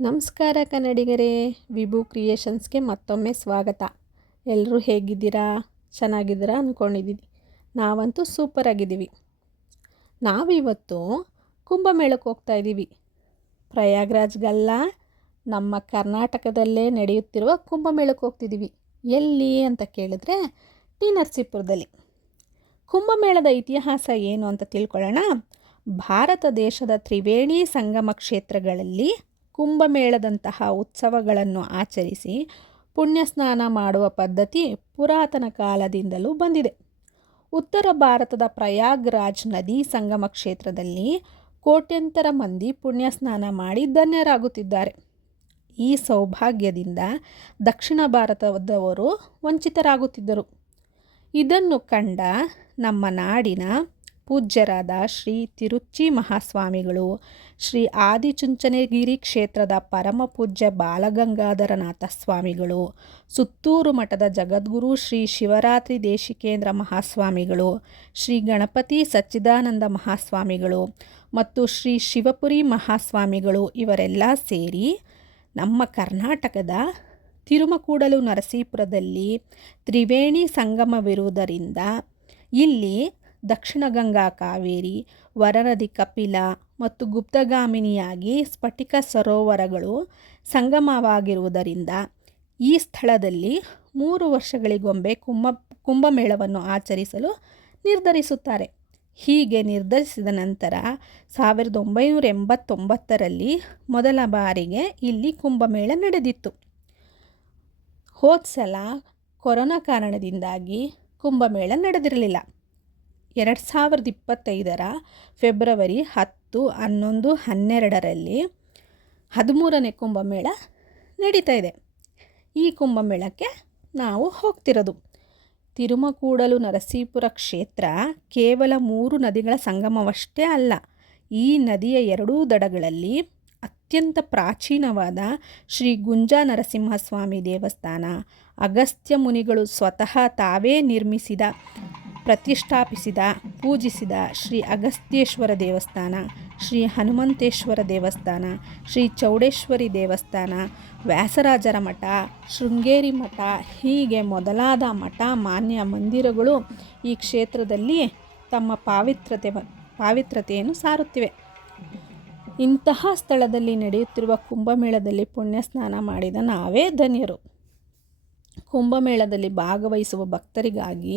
ನಮಸ್ಕಾರ ಕನ್ನಡಿಗರೇ, ವಿಭು ಕ್ರಿಯೇಷನ್ಸ್ಗೆ ಮತ್ತೊಮ್ಮೆ ಸ್ವಾಗತ. ಎಲ್ಲರೂ ಹೇಗಿದ್ದೀರಾ? ಚೆನ್ನಾಗಿದ್ದೀರಾ ಅಂದ್ಕೊಂಡಿದ್ದೀನಿ. ನಾವಂತೂ ಸೂಪರಾಗಿದ್ದೀವಿ. ನಾವಿವತ್ತು ಕುಂಭಮೇಳಕ್ಕೆ ಹೋಗ್ತಾ ಇದ್ದೀವಿ. ಪ್ರಯಾಗ್ರಾಜ್ಗಲ್ಲ, ನಮ್ಮ ಕರ್ನಾಟಕದಲ್ಲೇ ನಡೆಯುತ್ತಿರುವ ಕುಂಭಮೇಳಕ್ಕೆ ಹೋಗ್ತಿದ್ದೀವಿ. ಎಲ್ಲಿ ಅಂತ ಕೇಳಿದ್ರೆ ಟಿ ನರಸೀಪುರದಲ್ಲಿ. ಕುಂಭಮೇಳದ ಇತಿಹಾಸ ಏನು ಅಂತ ತಿಳ್ಕೊಳ್ಳೋಣ. ಭಾರತ ದೇಶದ ತ್ರಿವೇಣಿ ಸಂಗಮ ಕ್ಷೇತ್ರಗಳಲ್ಲಿ ಕುಂಭಮೇಳದಂತಹ ಉತ್ಸವಗಳನ್ನು ಆಚರಿಸಿ ಪುಣ್ಯಸ್ನಾನ ಮಾಡುವ ಪದ್ಧತಿ ಪುರಾತನ ಕಾಲದಿಂದಲೂ ಬಂದಿದೆ. ಉತ್ತರ ಭಾರತದ ಪ್ರಯಾಗ್ರಾಜ್ ನದಿ ಸಂಗಮ ಕ್ಷೇತ್ರದಲ್ಲಿ ಕೋಟ್ಯಂತರ ಮಂದಿ ಪುಣ್ಯಸ್ನಾನ ಮಾಡಿ ಧನ್ಯರಾಗುತ್ತಿದ್ದಾರೆ. ಈ ಸೌಭಾಗ್ಯದಿಂದ ದಕ್ಷಿಣ ಭಾರತದವರು ವಂಚಿತರಾಗುತ್ತಿದ್ದರು. ಇದನ್ನು ಕಂಡ ನಮ್ಮ ನಾಡಿನ ಪೂಜ್ಯರಾದ ಶ್ರೀ ತಿರುಚ್ಚಿ ಮಹಾಸ್ವಾಮಿಗಳು, ಶ್ರೀ ಆದಿಚುಂಚನಗಿರಿ ಕ್ಷೇತ್ರದ ಪರಮ ಪೂಜ್ಯ ಬಾಲಗಂಗಾಧರನಾಥ ಸ್ವಾಮಿಗಳು, ಸುತ್ತೂರು ಮಠದ ಜಗದ್ಗುರು ಶ್ರೀ ಶಿವರಾತ್ರಿ ದೇಶಿಕೇಂದ್ರ ಮಹಾಸ್ವಾಮಿಗಳು, ಶ್ರೀ ಗಣಪತಿ ಸಚ್ಚಿದಾನಂದ ಮಹಾಸ್ವಾಮಿಗಳು ಮತ್ತು ಶ್ರೀ ಶಿವಪುರಿ ಮಹಾಸ್ವಾಮಿಗಳು ಇವರೆಲ್ಲ ಸೇರಿ ನಮ್ಮ ಕರ್ನಾಟಕದ ತಿರುಮಕೂಡಲು ನರಸೀಪುರದಲ್ಲಿ ತ್ರಿವೇಣಿ ಸಂಗಮವಿರುವುದರಿಂದ ಇಲ್ಲಿ ದಕ್ಷಿಣ ಗಂಗಾ ಕಾವೇರಿ, ವರನದಿ ಕಪಿಲ ಮತ್ತು ಗುಪ್ತಗಾಮಿನಿಯಾಗಿ ಸ್ಫಟಿಕ ಸರೋವರಗಳು ಸಂಗಮವಾಗಿರುವುದರಿಂದ ಈ ಸ್ಥಳದಲ್ಲಿ 3 ವರ್ಷಗಳಿಗೊಮ್ಮೆ ಕುಂಭಮೇಳವನ್ನು ಆಚರಿಸಲು ನಿರ್ಧರಿಸುತ್ತಾರೆ. ಹೀಗೆ ನಿರ್ಧರಿಸಿದ ನಂತರ 1989ರಲ್ಲಿ ಮೊದಲ ಬಾರಿಗೆ ಇಲ್ಲಿ ಕುಂಭಮೇಳ ನಡೆದಿತ್ತು. ಹೋದ ಸಲ ಕೊರೋನಾ ಕಾರಣದಿಂದಾಗಿ ಕುಂಭಮೇಳ ನಡೆದಿರಲಿಲ್ಲ. 2025ರ ಫೆಬ್ರವರಿ 10, 11, 12ರಲ್ಲಿ 13ನೇ ಕುಂಭಮೇಳ ನಡೀತಾ ಇದೆ. ಈ ಕುಂಭಮೇಳಕ್ಕೆ ನಾವು ಹೋಗ್ತಿರೋದು. ತಿರುಮಕೂಡಲು ನರಸೀಪುರ ಕ್ಷೇತ್ರ ಕೇವಲ 3 ನದಿಗಳ ಸಂಗಮವಷ್ಟೇ ಅಲ್ಲ. ಈ ನದಿಯ 2 ದಡಗಳಲ್ಲಿ ಅತ್ಯಂತ ಪ್ರಾಚೀನವಾದ ಶ್ರೀ ಗುಂಜಾ ನರಸಿಂಹಸ್ವಾಮಿ ದೇವಸ್ಥಾನ, ಅಗಸ್ತ್ಯ ಮುನಿಗಳು ಸ್ವತಃ ತಾವೇ ನಿರ್ಮಿಸಿದ, ಪ್ರತಿಷ್ಠಾಪಿಸಿದ, ಪೂಜಿಸಿದ ಶ್ರೀ ಅಗಸ್ತ್ಯೇಶ್ವರ ದೇವಸ್ಥಾನ, ಶ್ರೀ ಹನುಮಂತೇಶ್ವರ ದೇವಸ್ಥಾನ, ಶ್ರೀ ಚೌಡೇಶ್ವರಿ ದೇವಸ್ಥಾನ, ವ್ಯಾಸರಾಜರ ಮಠ, ಶೃಂಗೇರಿ ಮಠ ಹೀಗೆ ಮೊದಲಾದ ಮಠ ಮಾನ್ಯ ಮಂದಿರಗಳು ಈ ಕ್ಷೇತ್ರದಲ್ಲಿ ತಮ್ಮ ಪಾವಿತ್ರತೆಯನ್ನು ಸಾರುತ್ತಿವೆ. ಇಂತಹ ಸ್ಥಳದಲ್ಲಿ ನಡೆಯುತ್ತಿರುವ ಕುಂಭಮೇಳದಲ್ಲಿ ಪುಣ್ಯಸ್ನಾನ ಮಾಡಿದ ನಾವೇ ಧನ್ಯರು. ಕುಂಭಮೇಳದಲ್ಲಿ ಭಾಗವಹಿಸುವ ಭಕ್ತರಿಗಾಗಿ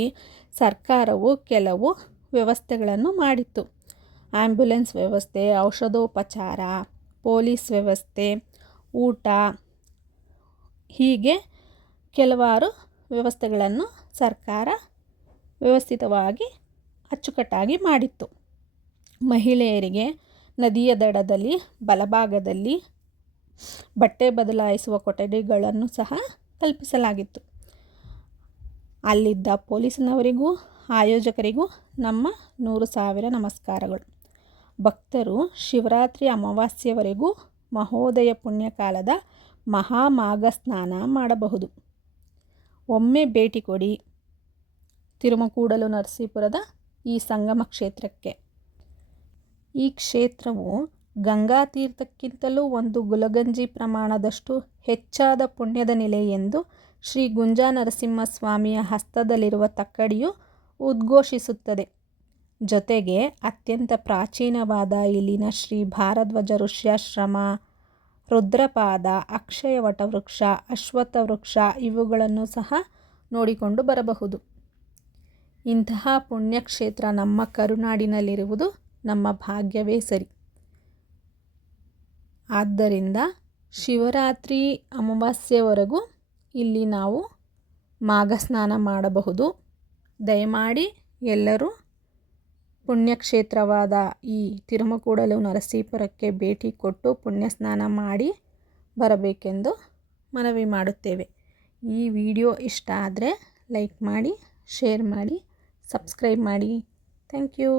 ಸರ್ಕಾರವು ಕೆಲವು ವ್ಯವಸ್ಥೆಗಳನ್ನು ಮಾಡಿತ್ತು. ಆ್ಯಂಬ್ಯುಲೆನ್ಸ್ ವ್ಯವಸ್ಥೆ, ಔಷಧೋಪಚಾರ, ಪೊಲೀಸ್ ವ್ಯವಸ್ಥೆ, ಊಟ ಹೀಗೆ ಕೆಲವಾರು ವ್ಯವಸ್ಥೆಗಳನ್ನು ಸರ್ಕಾರ ವ್ಯವಸ್ಥಿತವಾಗಿ ಅಚ್ಚುಕಟ್ಟಾಗಿ ಮಾಡಿತ್ತು. ಮಹಿಳೆಯರಿಗೆ ನದಿಯ ದಡದಲ್ಲಿ ಬಲಭಾಗದಲ್ಲಿ ಬಟ್ಟೆ ಬದಲಾಯಿಸುವ ಕೊಠಡಿಗಳನ್ನು ಸಹ ಕಲ್ಪಿಸಲಾಗಿತ್ತು. ಅಲ್ಲಿದ್ದ ಪೊಲೀಸನವರಿಗೂ ಆಯೋಜಕರಿಗೂ ನಮ್ಮ 100,000 ನಮಸ್ಕಾರಗಳು. ಭಕ್ತರು ಶಿವರಾತ್ರಿ ಅಮಾವಾಸ್ಯವರೆಗೂ ಮಹೋದಯ ಪುಣ್ಯಕಾಲದ ಮಹಾಮಾಘ ಸ್ನಾನ ಮಾಡಬಹುದು. ಒಮ್ಮೆ ಭೇಟಿ ಕೊಡಿ ತಿರುಮಕೂಡಲು ನರಸೀಪುರದ ಈ ಸಂಗಮ ಕ್ಷೇತ್ರಕ್ಕೆ. ಈ ಕ್ಷೇತ್ರವು ಗಂಗಾ ತೀರ್ಥಕ್ಕಿಂತಲೂ 1 ಗುಲಗಂಜಿ ಪ್ರಮಾಣದಷ್ಟು ಹೆಚ್ಚಾದ ಪುಣ್ಯದ ನೆಲೆ ಎಂದು ಶ್ರೀ ಗುಂಜಾ ನರಸಿಂಹಸ್ವಾಮಿಯ ಹಸ್ತದಲ್ಲಿರುವ ತಕ್ಕಡಿಯು ಉದ್ಘೋಷಿಸುತ್ತದೆ. ಜೊತೆಗೆ ಅತ್ಯಂತ ಪ್ರಾಚೀನವಾದ ಇಲ್ಲಿನ ಶ್ರೀ ಭಾರದ್ವಾಜ ಋಷ್ಯಾಶ್ರಮ, ರುದ್ರಪಾದ, ಅಕ್ಷಯ ವಟವೃಕ್ಷ, ಅಶ್ವತ್ಥ ವೃಕ್ಷ ಇವುಗಳನ್ನು ಸಹ ನೋಡಿಕೊಂಡು ಬರಬಹುದು. ಇಂತಹ ಪುಣ್ಯಕ್ಷೇತ್ರ ನಮ್ಮ ಕರುನಾಡಿನಲ್ಲಿರುವುದು ನಮ್ಮ ಭಾಗ್ಯವೇ ಸರಿ. ಆದ್ದರಿಂದ ಶಿವರಾತ್ರಿ ಅಮಾವಾಸ್ಯವರೆಗೂ ಇಲ್ಲಿ ನಾವು ಮಾಘ ಸ್ನಾನ ಮಾಡಬಹುದು. ದಯಮಾಡಿ ಎಲ್ಲರೂ ಪುಣ್ಯಕ್ಷೇತ್ರವಾದ ಈ ತಿರುಮಕೂಡಲು ನರಸೀಪುರಕ್ಕೆ ಭೇಟಿ ಕೊಟ್ಟು ಪುಣ್ಯ ಸ್ನಾನ ಮಾಡಿ ಬರಬೇಕೆಂದು ಮನವಿ ಮಾಡುತ್ತೇವೆ. ಈ ವಿಡಿಯೋ ಇಷ್ಟ ಆದರೆ ಲೈಕ್ ಮಾಡಿ, ಶೇರ್ ಮಾಡಿ, ಸಬ್ಸ್ಕ್ರೈಬ್ ಮಾಡಿ. Thank you.